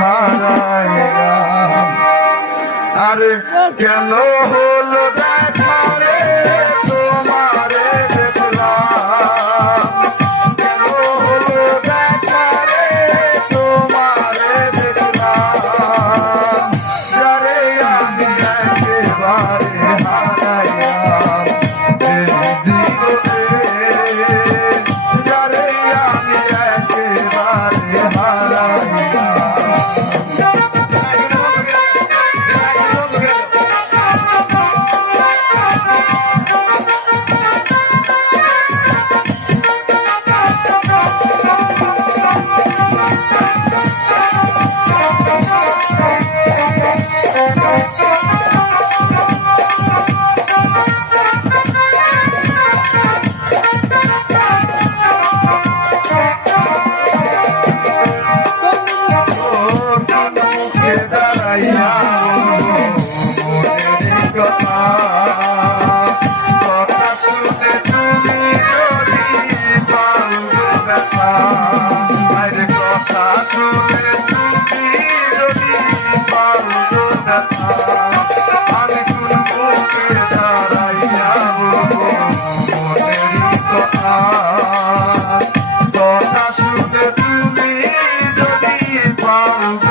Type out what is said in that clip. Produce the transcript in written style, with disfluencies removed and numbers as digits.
হারাইলাম আরে কেন হলো দেখা রে তোমারে দেখলাম কেন হলো দেখা রে তোমারে দেখলাম যারে আমি একেবারে হারাইলাম যারে আমি একেবারে হারাইলাম আমি কোন বুকে দাঁড়াইয়া মনের কথা শুনে তুমি যদি পাও